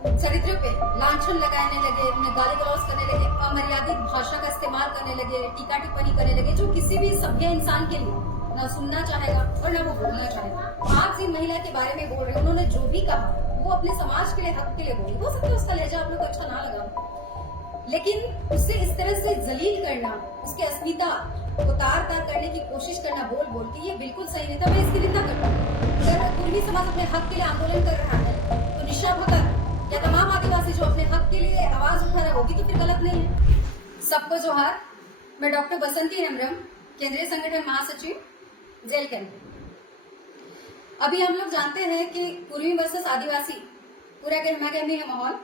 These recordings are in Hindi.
चरित्र पे लांछन लगाने लगे, उन्हें गाली गलौज करने लगे, अमर्यादित भाषा का इस्तेमाल करने लगे, टीका टिप्पणी करने लगे, जो किसी भी सभ्य इंसान के लिए ना सुनना चाहेगा और ना वो बोलना चाहेगा। आप जिन महिला के बारे में बोल रहे हैं, उन्होंने जो भी कहा वो अपने समाज के लिए, हक के लिए बोली। हो सकता है उसका लहजा आप लोग अच्छा ना लगा, लेकिन उसे इस तरह से जलील करना, उसकी अस्मिता को तार तार करने की कोशिश करना बोल बोल के, ये बिल्कुल सही नहीं था। मैं इसकी निंदा करता हूँ। अगर कुर्मी समाज अपने हक के लिए आंदोलन कर रहा है, तो निशा भगत या तमाम आदिवासी जो अपने हक के लिए आवाज उठा रहे, वो भी तो फिर गलत नहीं है। सबको जोहार। मैं डॉक्टर बसंती हेम्ब्रम, केंद्रीय संगठन महासचिव, जेल कैंप। अभी हम लोग जानते हैं कि कुर्मी वर्सेस आदिवासी पूरा गहमा गहमी है माहौल।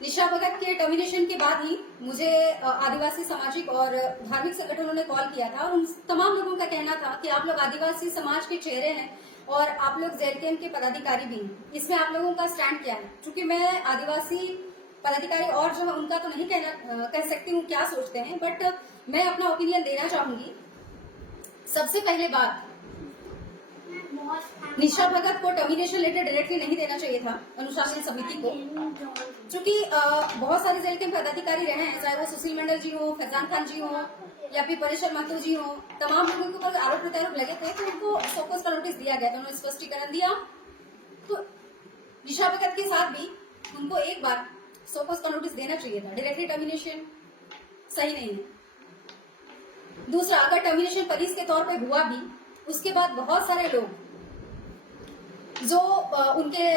निशा भगत के टर्मिनेशन के बाद ही मुझे आदिवासी सामाजिक और धार्मिक संगठनों ने कॉल किया था, और उन तमाम लोगों का कहना था कि आप लोग आदिवासी समाज के चेहरे हैं और आप लोग जेल कैंप के पदाधिकारी भी हैं, इसमें आप लोगों का स्टैंड क्या है। क्योंकि मैं आदिवासी पदाधिकारी और जो है उनका तो नहीं कह सकती हूँ क्या सोचते हैं, बट मैं अपना ओपिनियन देना चाहूंगी। सबसे पहले बात, निशा भगत को टर्मिनेशन लेटर डायरेक्टली नहीं देना चाहिए था अनुशासन समिति को, क्योंकि बहुत सारे जेल के पदाधिकारी रहे हैं, चाहे वो सुशील मंडल जी हो, फैजान खान जी हो, या फिर परेशर महतो जी हो, तमाम लोगों के ऊपर आरोप प्रत्यारोप लगे थे, तो उनको सोकोस का नोटिस दिया गया था, उन्होंने स्पष्टीकरण दिया। तो निशा भगत के साथ भी उनको एक बार सोकोस का नोटिस देना चाहिए था। डायरेक्टली टर्मिनेशन सही नहीं है। दूसरा, अगर टर्मिनेशन पुलिस के तौर पर हुआ भी, उसके बाद बहुत सारे लोग जो उनके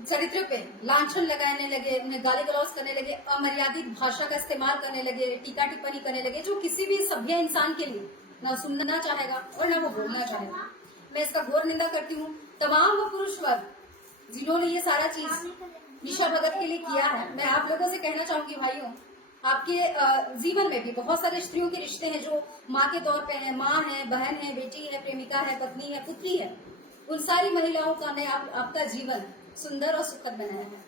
चरित्र पे लांछन लगाने लगे, उन्हें गाली गलौज करने लगे, अमर्यादित भाषा का इस्तेमाल करने लगे, टीका टिप्पणी करने लगे, जो किसी भी सभ्य इंसान के लिए ना सुनना चाहेगा और ना वो बोलना चाहेगा। मैं इसका घोर निंदा करती हूँ। तमाम वो पुरुष वर्ग जिन्होंने ये सारा चीज निशा भगत के लिए किया है, मैं आप लोगों से कहना चाहूंगी, भाइयों, आपके जीवन में भी बहुत सारे स्त्रियों के रिश्ते हैं जो माँ के तौर पे है, माँ है, बहन है, बेटी है, प्रेमिका है, पत्नी है, पुत्री है। उन सारी महिलाओं का ने आपका जीवन सुंदर और सुखद बनाया है।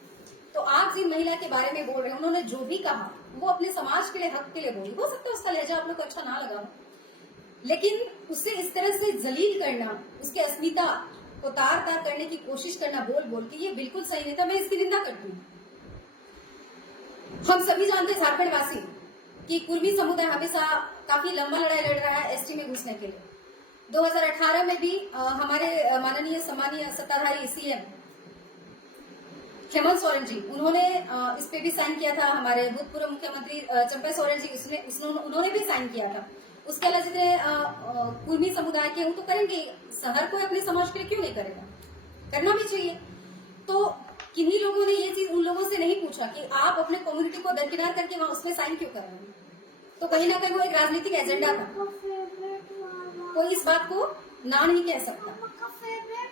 तो आप जिन महिला के बारे में बोल रहे हैं, उन्होंने जो भी कहा वो अपने समाज के लिए, हक के लिए बोली। हो सकता है उसका लहजा आप लोग को अच्छा ना लगा, लेकिन उसे इस तरह से जलील करना, उसकी अस्मिता को तार तार करने की कोशिश करना बोल बोल के, ये बिल्कुल सही नहीं था। मैं इसकी निंदा करती हूँ। हम सभी जानते हैं, झारखंड वासी, कि कुर्मी समुदाय हमेशा काफी लंबा लड़ाई लड़ रहा है एसटी में घुसने के लिए। 2018 में भी हमारे माननीय सम्मानीय सत्ताधारी सीएम हेमंत सोरेन जी, उन्होंने इस पे भी साइन किया था। हमारे भूतपूर्व मुख्यमंत्री चंपा सोरेन जी, उन्होंने भी साइन किया था। उसके अलावा जितने कुर्मी समुदाय के, वो तो करेंगे, हर कोई अपने समाज के लिए क्यों नहीं करेगा, करना भी चाहिए। तो किन्हीं लोगों ने ये चीज उन लोगों से नहीं पूछा कि आप अपने कम्युनिटी को दरकिनार करके वहां उसमें साइन क्यों कर रहे हैं। तो कहीं ना कहीं वो एक राजनीतिक एजेंडा था, कोई इस बात को ना नहीं कह सकता।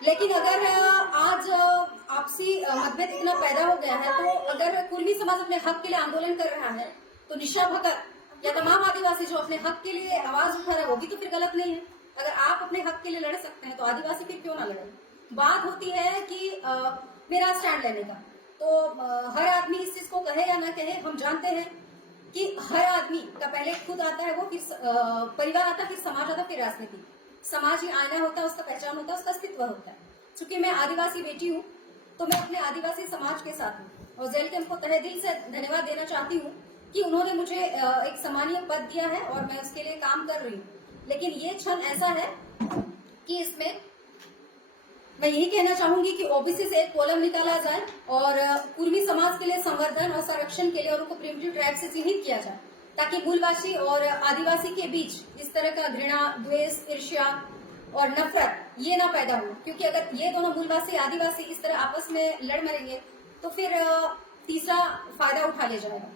लेकिन अगर आज आपसी मतभेद इतना पैदा हो गया है, तो अगर कुर्मी समाज अपने हक के लिए आंदोलन कर रहा है, तो निशा भगत या तमाम आदिवासी जो अपने हक के लिए आवाज उठा रहे हैं, वो भी तो फिर गलत नहीं है। अगर आप अपने हक के लिए लड़ सकते हैं, तो आदिवासी फिर क्यों ना लड़े। बात होती है कि मेरा स्टैंड लेने का, तो हर आदमी इस चीज को कहे या ना कहे, हम जानते हैं कि हर आदमी का पहले खुद आता है, वो फिर परिवार आता है, फिर समाज आता है, फिर राजनीति। समाज ही आईना होता है, उसका पहचान होता है, उसका अस्तित्व होता है। चूंकि मैं आदिवासी बेटी हूँ, तो मैं अपने आदिवासी समाज के साथ हूँ, और जेल कैंप को तहे दिल से धन्यवाद देना चाहती हूँ कि उन्होंने मुझे एक सम्मानीय पद दिया है और मैं उसके लिए काम कर रही हूँ। लेकिन ये क्षण ऐसा है कि इसमें मैं यही कहना चाहूंगी कि ओबीसी से एक कॉलम निकाला जाए और कुर्मी समाज के लिए संवर्धन और संरक्षण के लिए और उनको प्रिमिटिव ट्राइब से चिन्हित किया जाए, ताकि मूलवासी और आदिवासी के बीच इस तरह का घृणा, द्वेष, ईर्ष्या और नफरत ये ना पैदा हो। क्योंकि अगर ये दोनों मूलवासी आदिवासी इस तरह आपस में लड़ मरेंगे, तो फिर तीसरा फायदा उठा ले जाएगा।